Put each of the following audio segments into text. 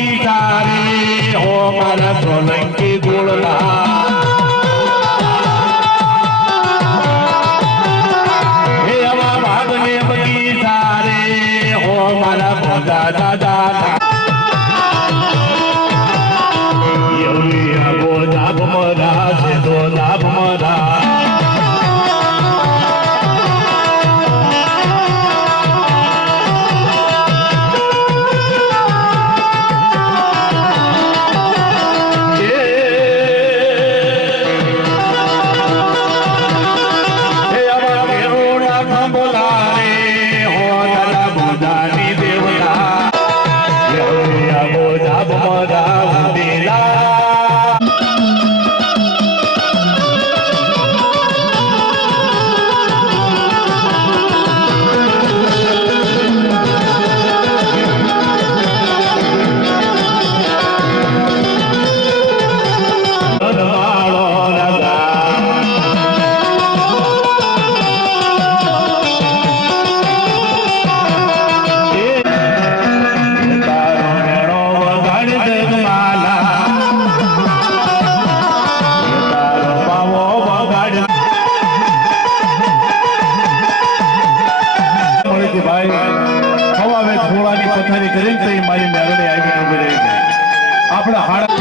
બગીચારી હો મારા સોલંકી ગુણના હે આવા ભાગને બગીચારી હો મારા ભોજા દાદા મરા છે તો લાભ મરા આપણા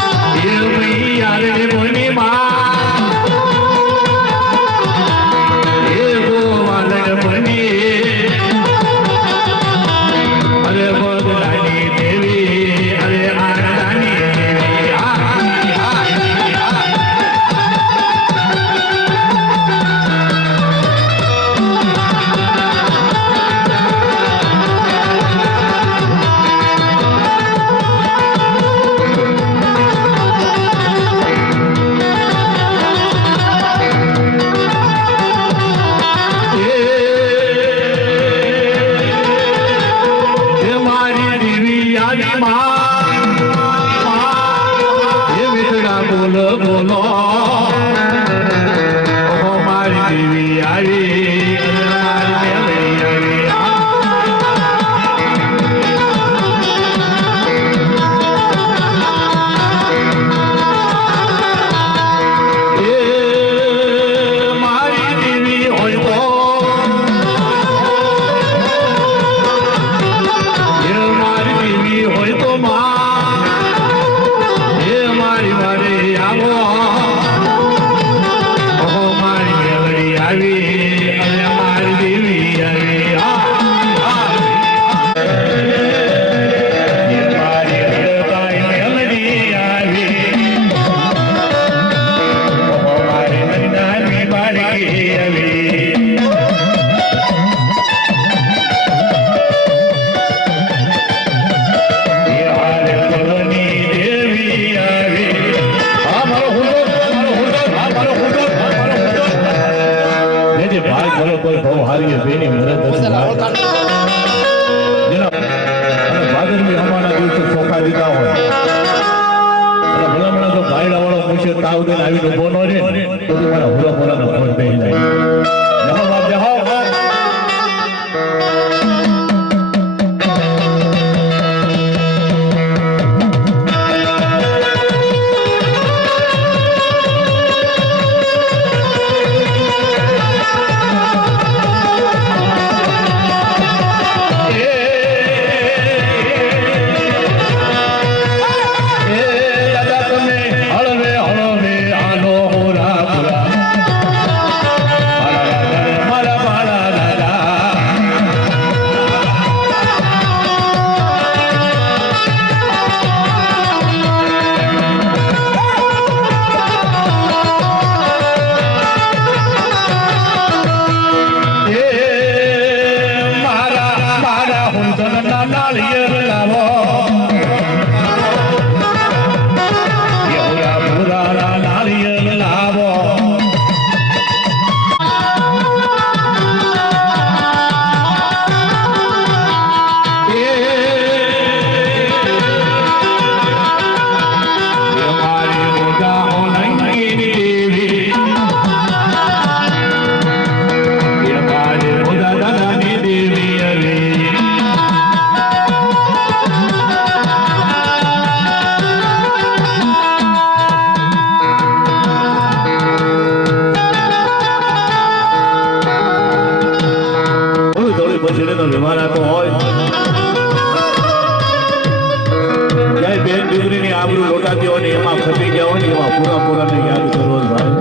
આબરૂ લોટાતી હોય ને એમાં ખપી ગયા હોય ને એવા પૂરા ને યાદ કરો ભાઈ.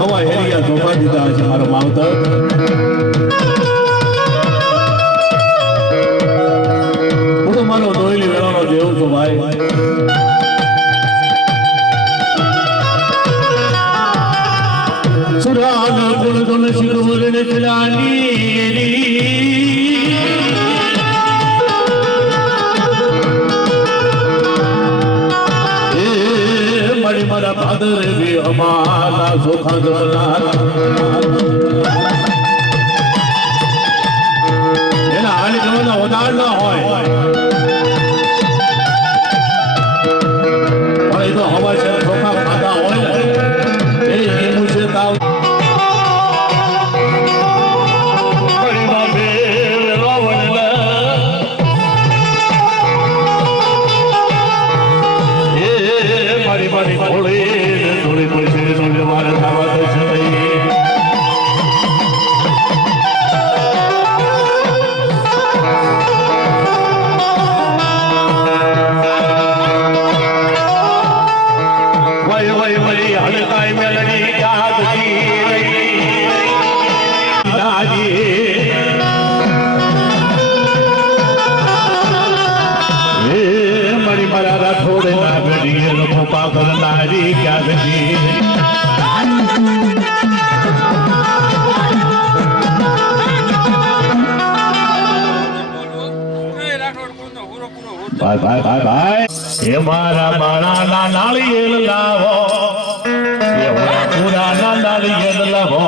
હવા હેરિયા ધોકા દીધા છે મારો માવતર. હું તો મારો દોયલી વેળાનો જેવું છું ભાઈ. સુરાના ગુણગુણ શિરોવરને ચલાની મારા પાદર બી અમારા સોખા જમનાર એના હાલી જમના વધાર ના હોય પણ એ તો હવા છે સોખા ખાધા હોય ને એ મુશે તાવ करनारी क्या गजी भाई भाई भाई भाई ये मारा मारा ना नालियल लावो ये पूरा ना नालियल लावो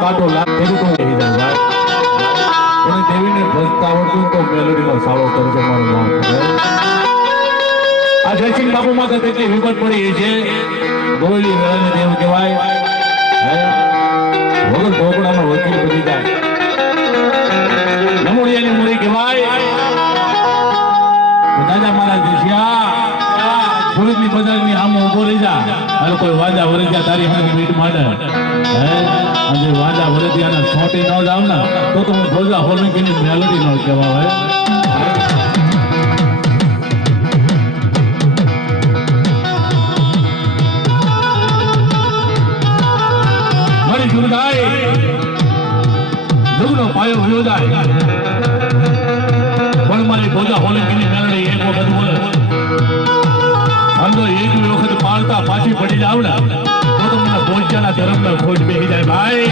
કાટો લાગે તો દેવીને ભજતા આવડતું તો મેલોડીનો સાળો કરજો મારો નામ. આ જયસિંહ બાપુ માં કેટલી વિપત પડી છે. ગોળી વેળાને દેવ કહેવાય વગર ઢોકળાનો વકીલ બની જાય. નમોડિયાની મૂડી કહેવાય. દાદા મારા દેશિયા સુરતની બજારની આમ ઉભો રહી જા. આ કોઈ વાજા વળી જા તારી હાથ મીટ માંડે અને વાજા વરદિયાના છોટી ન જાવ ને તો હું ભોજા હોલમીની મેલોડી ન કહેવાય. વયો જાય પણ મારી ભોજા હોલકીની મેલડી એક વખત બોલે અંદો એક વખત પાળતા પાછી પડી જાવ ને તો મને ભોજાના ધર્મનો ખોટ બેસી જાય ભાઈ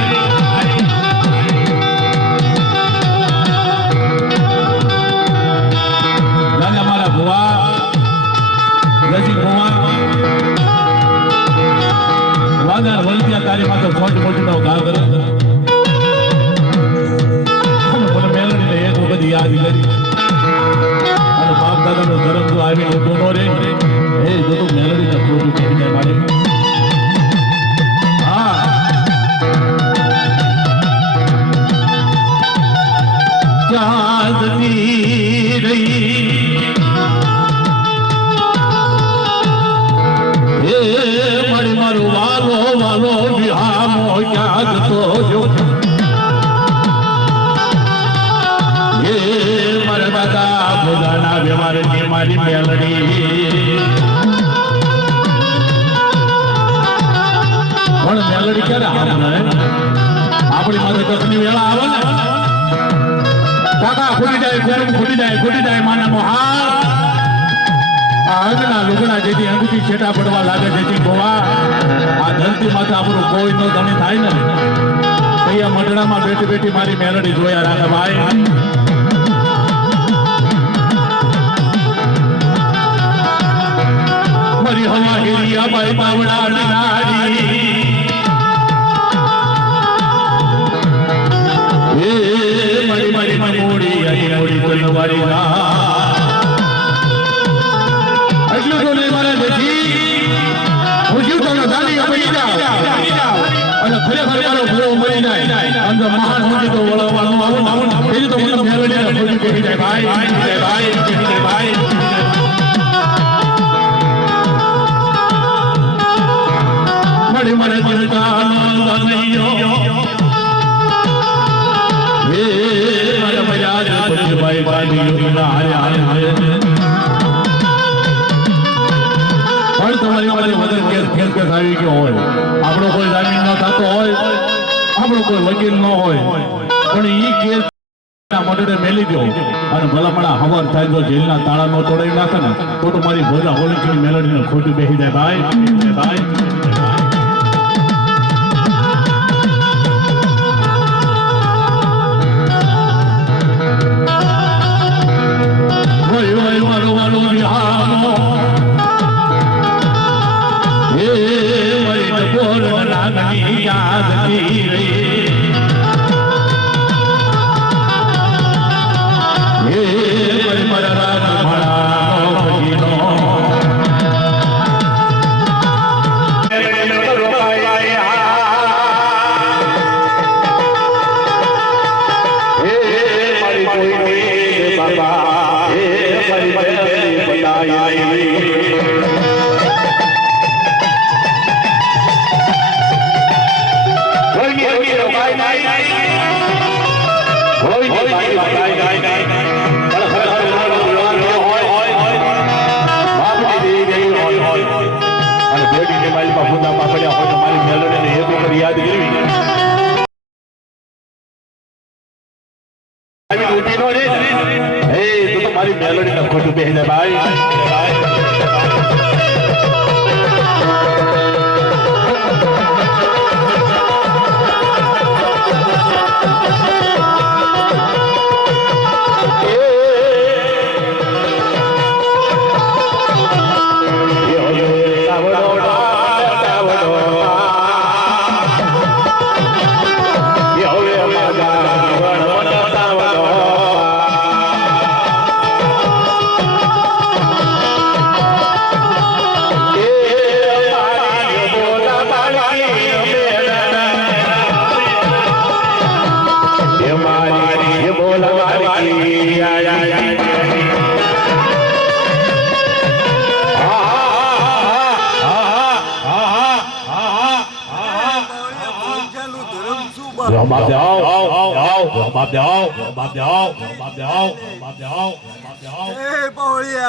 રાજા મારા ભુવા રસિક ભુવા વાદા વલત્યા તારી માથે ખોટ મોટનો ઘા કરે મને મેલડીને એક વખત યાદ કરી અને બાપ દાદાનો ધર્મ તો આવી ઉભો નો રે એ જો તું મેલડીને ખોટું કહી જાય મારે હા ચાંદની રહી એ મારી મારું વાલો વાલો વિહામો ક્યાં જતો જો એ મારા દાદા ભોજાના વ્યવહારની મારી મેલડી પણ મેલડી ક્યારે આપણી માથે કસની વેળા આવે ને કાકા ખૂટી જાય માના મોહાર આ અંગના લુગડા જેથી અંગથી છેટા પડવા લાગે જેથી ગોવા આ ધરતી માથે આપણું કોઈ નો ધણી થાય ને અહીંયા મંડળામાં બેઠી બેઠી મારી મેલડી જોયા રાખે ભાઈ મારી હવા હેરિયા ભાઈ બાવડા નારી એ મારી મારી મોડી અને મોડી કોઈ વારી ના એટલું તો નહીં મારે દેખી હું તમને દાડી મળી જાવ અને ખરેખર મારો ભૂરો મળી જાય અંદર મહાન હોતી તો વળવાનું આવું બીજું તો મને મેલડીને ખોટી કહી જાય ભાઈ મળી મને દિલકા નંદનૈયો એ મારા મજા પછી ભાઈ બાંધી હારે પણ તમારી મારી મદદ કેસ આવી ગયો હોય આપણો કોઈ જામીન ન થતો હોય આપણો કોઈ વકીલ ન હોય પણ ઈ કેસ મંડળે મેલી દો અને ભલામણા હવાર થાય તો જેલના તાળા નો તોડાવી નાખે ને તો મારી ભોજા હોલકીની મેલડીને ખોટું બેસી જાય ભાઈ મારી મેલડીને ખોટું બેસી જાય ભાઈ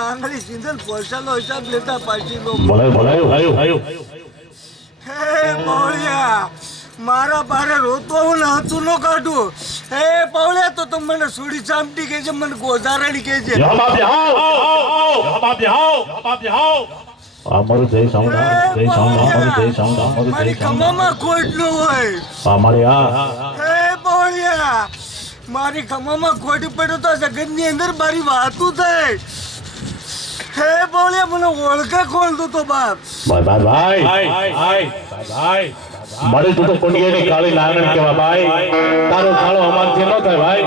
આંગળી સિંધલ પોષાનો હિસાબ લેતા પાછી બોલાયો હે બોળિયા મારા બારે રોતો હું ને હતું ન કાઢું. એ પવળે તો મને સુડી ચામટી કે છે, મને ગોધારણી કે છે. અમારું જય સાઉન્ડ, જય સાઉન્ડ, અમારું જય સાઉન્ડ, અમારું મારી જય સાઉન્ડ. ખમામાં ખોટ ન હોય. અમારે એ પવળિયા, મારી ખમામાં ખોટ પડ્યો તો જગતની અંદર મારી વાતું થાય. હે પવળિયા, મને ઓળખે કોણ તું તો બાપ? ભાઈ મારે તું તો કુંડિયાની કાળી લાગણ કેવા ભાઈ, તારો કાળો અમારથી ન થાય ભાઈ.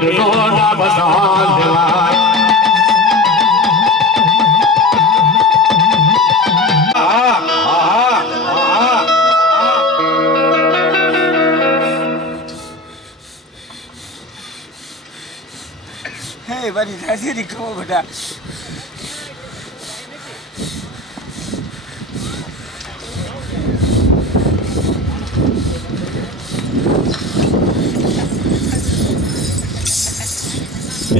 પીરનો નામ દાન દેવાય હે મારી દાદીની ખબર બેટા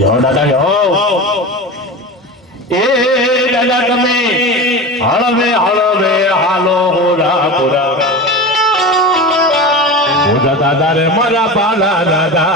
યો દાદા યો એ દાદા તમે હળવે હળવે હાલો હોરાપુરા ઓજા દાદા રે મારા પાલા દાદા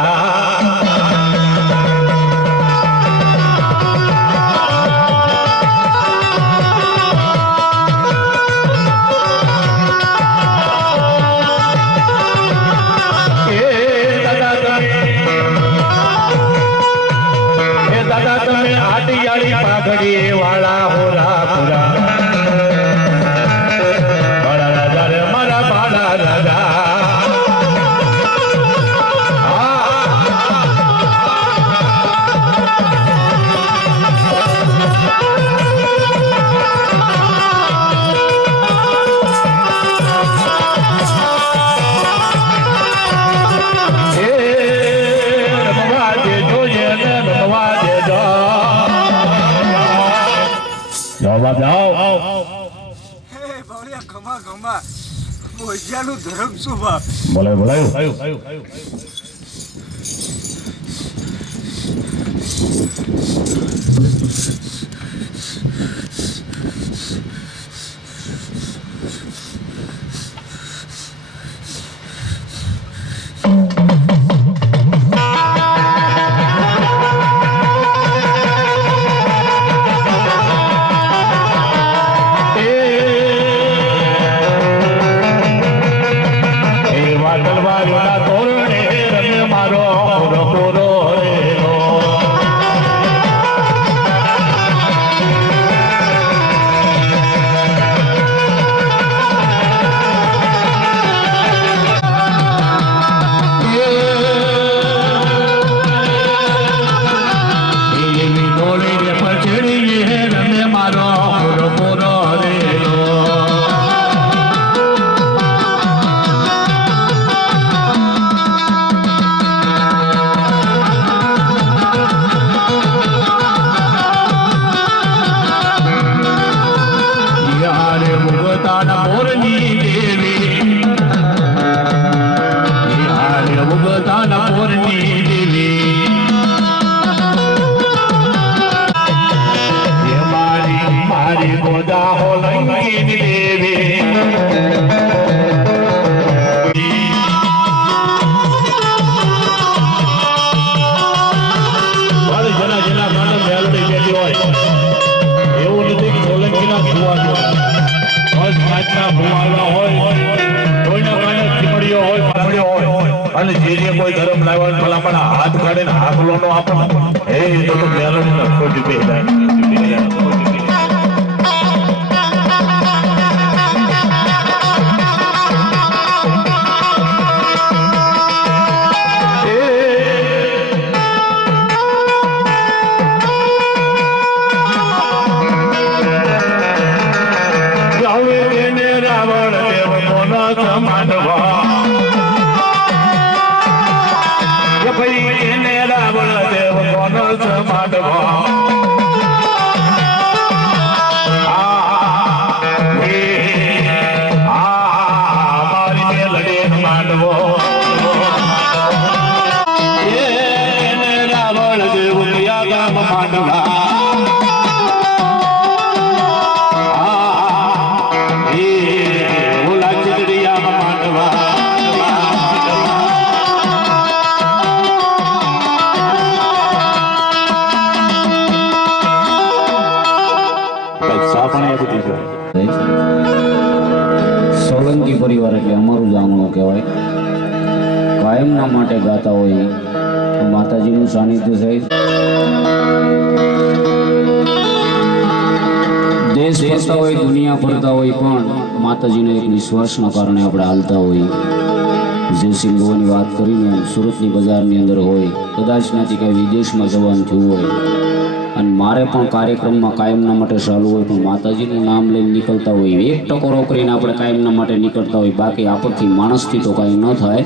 પાઘડી વાળા હોરાપુરા મારા રાજા રે મારા બાળા રાજા હે બાવળિયા ખમા ખમા મોજાનું ધર્મ શું બાપ બોલાયું અને જે કોઈ ધર્મ લાવવાનો ભલામણ હાથ કાઢે ને હાકલો નો આપો એ તો મેલડી ન ખોટી બેહલાય સોલંકી પરિવાર એટલે અમારું જ આંગણું કહેવાય. કાયમના માટે ગાતા હોય તો માતાજીનું સાનિધ્ય થાય. દેશ ફરતા હોય, દુનિયા ફરતા હોય, પણ માતાજીના એક વિશ્વાસના કારણે આપણે હાલતા હોય. જયસિંહ ભુવાની વાત કરીને એમ સુરતની બજારની અંદર હોય, કદાચ નથી કાંઈ વિદેશમાં જવાનું થયું હોય અને મારે પણ કાર્યક્રમમાં કાયમના માટે ચાલુ હોય પણ માતાજીનું નામ લઈને નીકળતા હોય, એક ટકોરો કરીને આપણે કાયમના માટે નીકળતા હોય, બાકી આપણથી માણસથી તો કાંઈ ન થાય,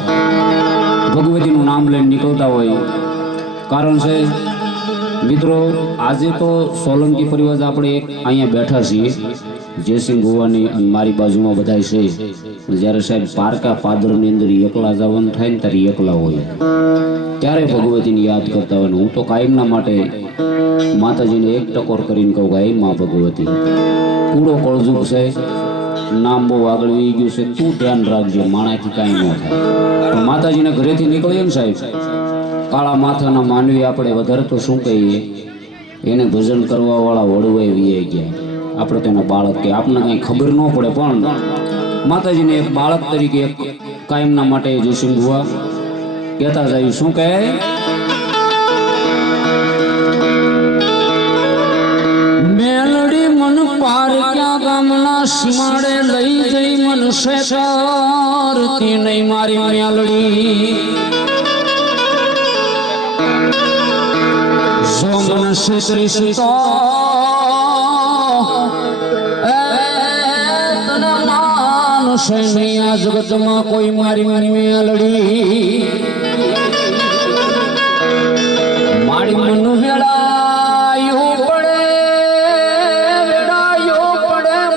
ભગવતીનું નામ લઈને નીકળતા હોય. કારણ છે મિત્રો, આજે તો સોલંકી પરિવાર આપણે એક અહીંયા બેઠા છીએ, જયસિંહ ભુવાની અને મારી બાજુમાં બધા છે. જ્યારે સાહેબ પારકા પાદરની અંદર એકલા જવાનું થાય ને ત્યારે એકલા હોય, ત્યારે ભગવતીને યાદ કરતા હોય. હું તો કાયમના માટે માતાજીને એક ટકોર કરીને કહું કે મા ભગવતી, કૂડો કળજુગ છે, નામ બહુ આગળ વહી ગયું છે, તું ધ્યાન રાખજો, માણાથી કાંઈ ન થાય. પણ માતાજીના ઘરેથી નીકળીએ ને સાહેબ, કાળા માથાના માનવી આપણે વધારે તો શું કહીએ, એને ભજન કરવા વાળા વડવાએ વીએ ગયા, આપણે તેના બાળક કે આપણને કંઈ ખબર ન પડે, પણ માતાજીને એક બાળક તરીકે એક કાયમના માટે જયસિંહ ભુવા કહેતા જાય. શું કહે? મેલડી મન પાર ક્યાં ગામના સીમાડે લઈ જઈ મન શેરતી નહીં મારી મેલડી, સોમન શ્રી તો આ જગતમાં કોઈ મારી મારી મેલડી, મારી મન વેળાયો પડે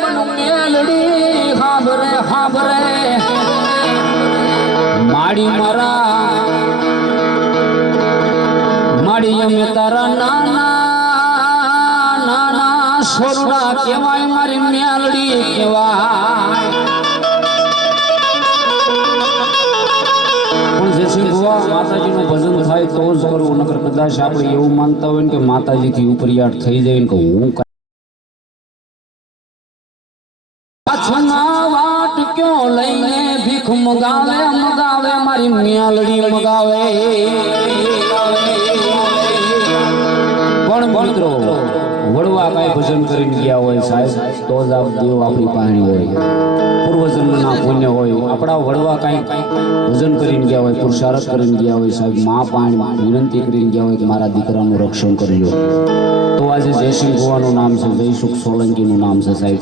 મન મેલડી, હાબરે હાબરે માડી મારા માડી અમે તારા નાના નાના સોરડા કહેવાય, મારી મેલડી કહેવાય. માતાજીનું ભજન થાય તો જ કરવું, નકર કદાચ આપણે એવું માનતા હોય ને કે માતાજીથી ઉપરિયાળ થઈ જાય ને કે હું વાટ ક્યો લઈને ભીખ મગાવે મગાવે મારી મેલડી મગાવે. પણ મિત્રો વડવા કાંઈ ભજન કરીને ગયા હોય સાહેબ તો જ આ દેવ આપણી પાસે હોય, પૂર્વજન્મના પુણ્ય હોય. આપણા વડવા કાંઈ ભજન કરીને ગયા હોય, પુરુષાર્થ કરીને ગયા હોય સાહેબ, મા પાણી વિનંતી કરીને ગયા હોય કે મારા દીકરાનું રક્ષણ કરજો, તો આજે જયસિંહ ભુવાનું નામ છે, જયસુખ સોલંકીનું નામ છે સાહેબ.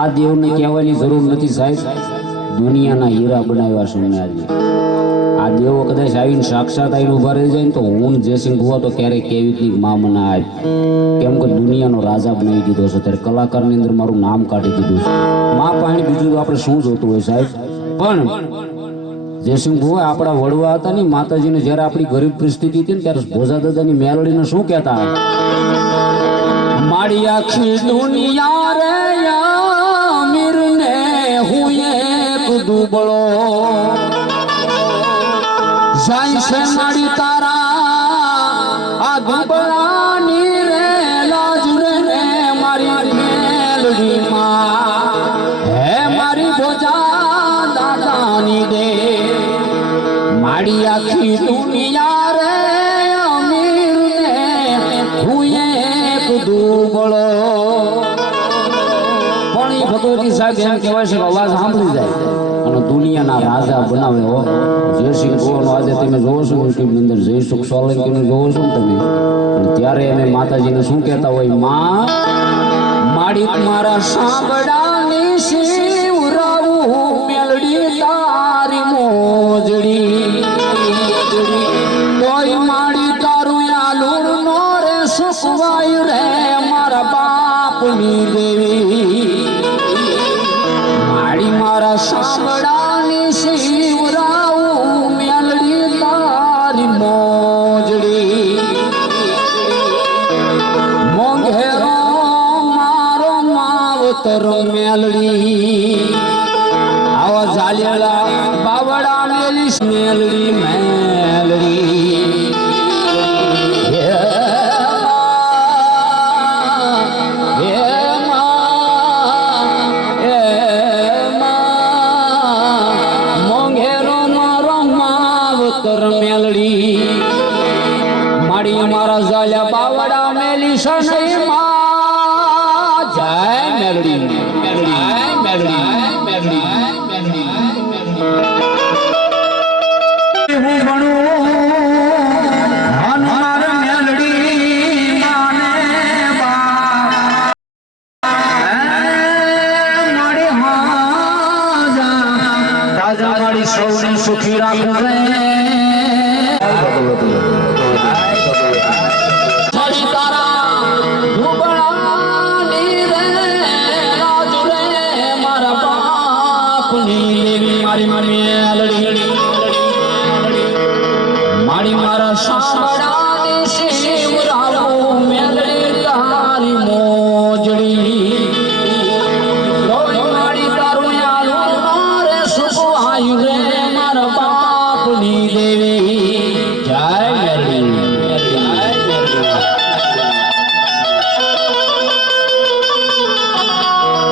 આ દેવને કહેવાની જરૂર નથી સાહેબ, દુનિયાના હીરા બનાવ્યા છે મેં આજે. આ દેવો કદાચ આવીને સાક્ષાત આવીને ઉભા રહી જાય ને તો હું જયસિંહ ભુવા તો ક્યારેક કેવી હતી મા મને આજ, કેમ કે દુનિયાનો રાજા બનાવી દીધો છે, ત્યારે કલાકારની અંદર મારું નામ કાઢી દીધું છે. મા પાણી બીજું તો આપણે શું જોતું હોય સાહેબ. પણ જયસિંહ ભુવા આપણા વડવા હતા ને, માતાજીને જ્યારે આપણી ગરીબ પરિસ્થિતિ હતી ને ત્યારે ભોજા દાદાની મેલડીને શું કહેતા, મારી આખી દુનિયા રે અમીર ને હું એક દુબળો જાય છે મારી તારા આ દુબળાની રે લાજ રે મારી મેલડી માં, હે મારી ભોજા દાદાની દે, મારી આખી દુનિયા રે અમીર ને હું એક દુબળો. પણ એ ભગવતી સાહેબ એમ કહેવાય છે કે અવાજ સાંભળી જાય અને દુનિયાના રાજા બનાવે. હો જયસિંહ ભુવાનો આજે તમે જોવો છો યુટ્યુબની અંદર, જયસુખ સોલંકીનું જોવો છો ને તમે, ત્યારે અમે માતાજીને શું કહેતા હોય, માં માડી મારા સાંભળાની શિવરાવું મેલડી તારી મોજડી, કોઈ માડી તારું આલુર નો રે સુખવાય રે મારા બાપની દેવી, માડી મારા સાંભળાની શિવરાવું મેલડી તારી મોજડી, મોંઘેરો મારો માવતર મેલડી, આવા ઝાલેલા બાવડા મેલીશ મેલડી મેલડી. માડી અમારા ઝાલ્યા બાવડા મેલી શનઈ માં, જય મેલડી મેલડી મેલડી મેલડી. સુખી રાખે મારી મારા સાંભળાની શિવરાવું મેલડી તારી મોજડી મારી તારું યાલું રે સુખ આયુ રે મારા બાપની દેવી જય મેલડી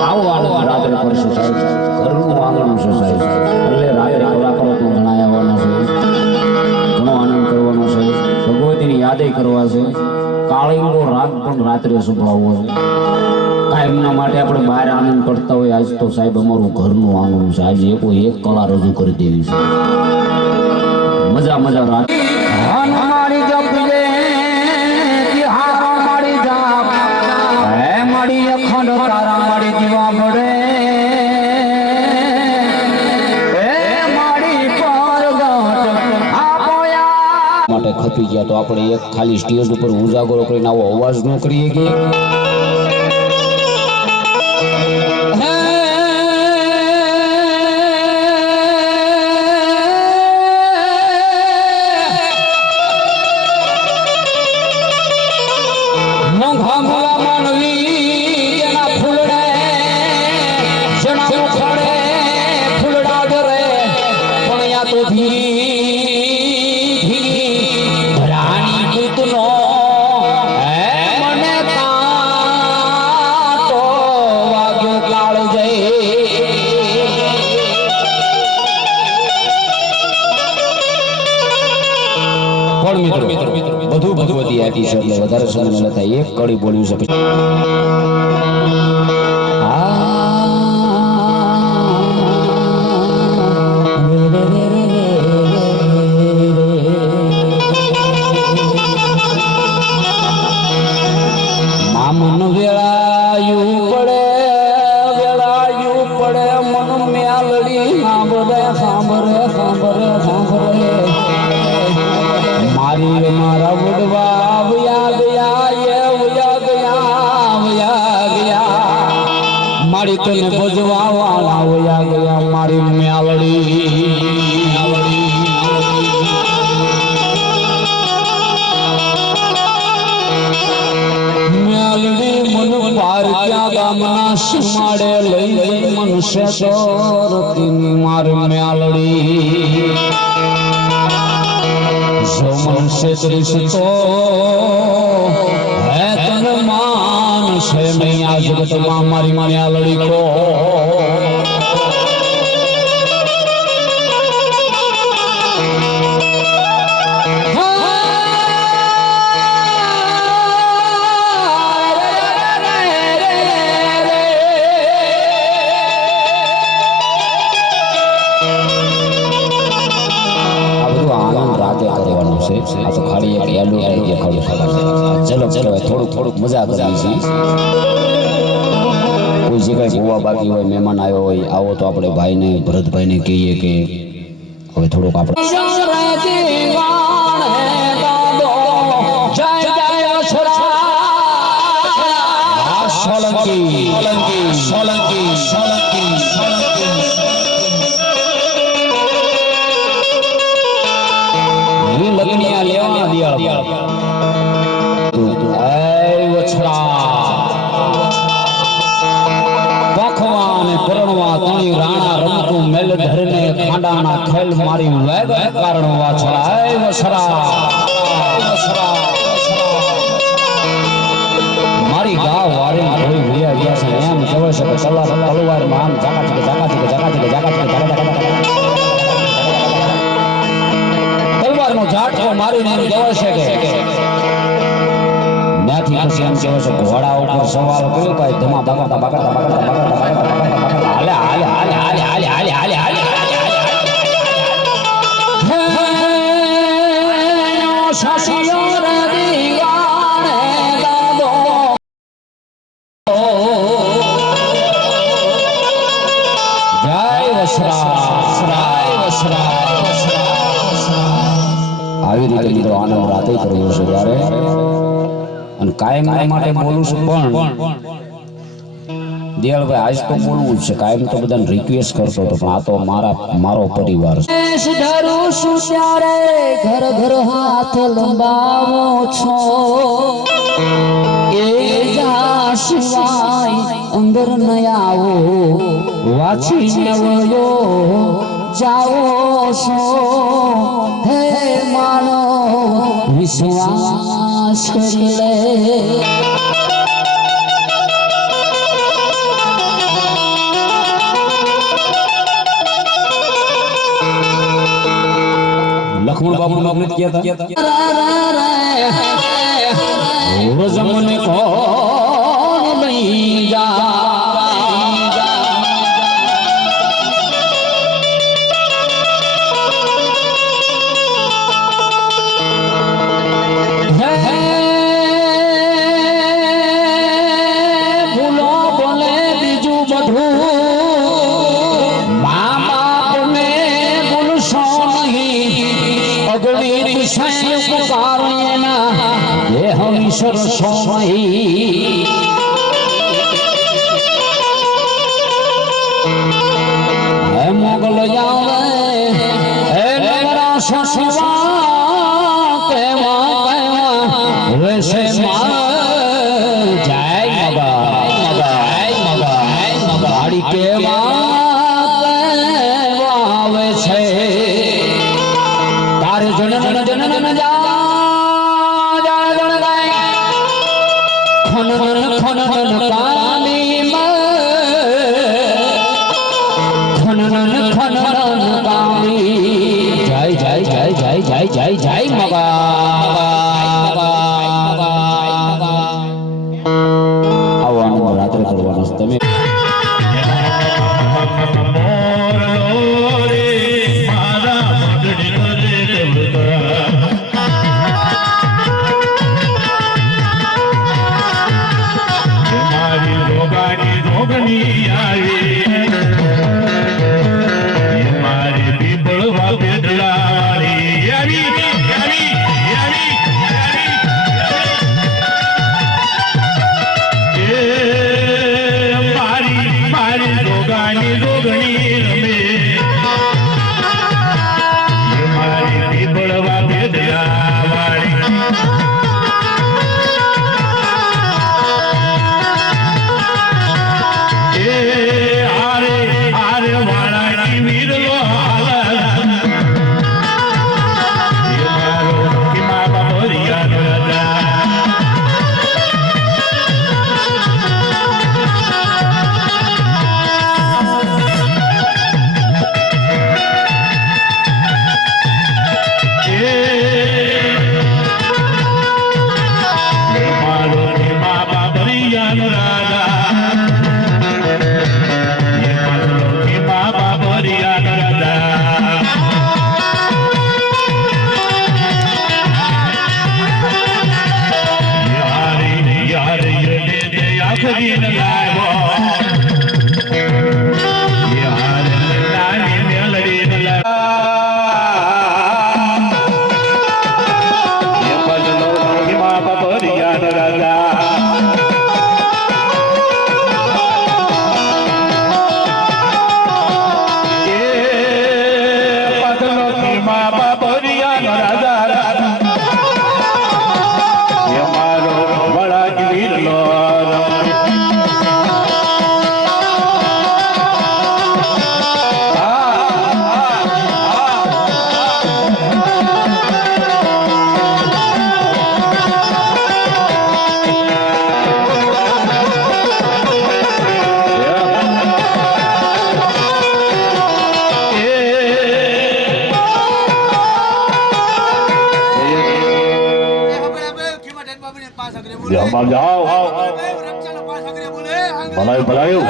આવો રાત્રે પરસો સાહેબ ઘરનું આંગણું છે સાહેબ એટલે રાત્રે કલાકારો પણ ઘણા આવવાના છે ઘણો આનંદ કરવાનો છે ભગવતીની યાદે કરવા છે કાળીંગો રાગ પણ રાત્રે સંભળાવવો છે કાયમના માટે આપણે બહાર આનંદ કરતા હોય આજ તો સાહેબ અમારું ઘરનું આંગણું છે આજે કોઈ એક કળા રજૂ કરી દેવી છે મજા મજા રાત મારી જપલે મારી જાપ હે મારી અખંડ તારા મારી દીવા પડે માટે ખપી ગયા તો આપણે એક ખાલી સ્ટેજ ઉપર ઉજાગરો કરીને આવો અવાજ ન કરીએ કે બધું ભગવતી આપી છે એટલે વધારે સમય ન થાય એક કડી બોલ્યું છે મામન વેળાયું પડે મન મેલડી સાંભળે મારી મારા બુડવા વ્યા ગયા મારી તને ભજવા વાળા વ્યા ગયા મારી મેલડી મન પાર ક્યાં ગામના સીમાડે લઈ મનુષ્ય ચોરતી મારી મેલડી મનુષ્ય દૃષ્ટો હે તન માન છે મેં આ જગતમાં મારી મેલડી કો આ તો ખાલી એક યાલું દેખાડું ચલો થોડુંક મજા કરવી છે કોઈ જગ્યાએ ગોવા બાકી હોય મહેમાન આવ્યો હોય આવો તો આપણે ભાઈને ભરતભાઈને કહીએ કે હવે થોડુંક આપણે લગ્નિયા લેવા દિયા પખવાને પરણવા તણી રાણા રમતું મેલ ધરને ખાંડાના ખેલ મારી વેગ કારણ વાછડા એ વસરા મારી ગાવ વારે કોઈ વિયા ગયા છે એમ કહેવાય છે કે તલવાર માં જાકા છે ઝાટકો મારીને એમ કહેવાય છે કે ત્યાંથી પછી એમ કહેવાય છે ઘોડા ઉપર સવાલ કર્યો ભાઈ ધમા બગાડતા જય વસરા આવી રીતે મિત્રો આનંદ રાતે કરવો છે ત્યારે અને કાયમ માટે બોલું છું પણ દિયાળભાઈ આજ તો બોલવું જ છે કાયમ તો બધાને રિક્વેસ્ટ કરતો હતો પણ આ તો મારો પરિવાર છે ધરું છું ત્યારે ઘર ઘર હાથ લંબાવો છો એ જા સિવાય અંદર ન આવો વાંચીને વળ્યો જાઓ છો હે માનો વિશ્વાસ કરી લે લખમણ બાપુ નામ ક્યાં હતા મને કોણ લઈ જા ईश्वर सोमही है मोगल जावे है मेरा ससुरा केवा वैसे मां जय मगा गाड़ी केवा आवे छे तारे जन जा जय जय मगा આવવાનું રાત્રે કરવાનું છે તમે जाओ भलायो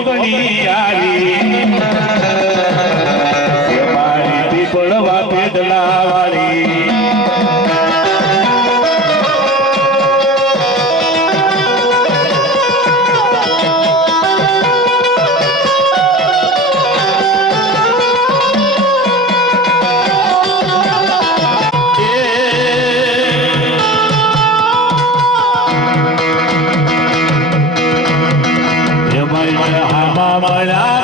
મોગણી આવી એ મારી પીપળવા પેડલા વાળી હામા મળ્યા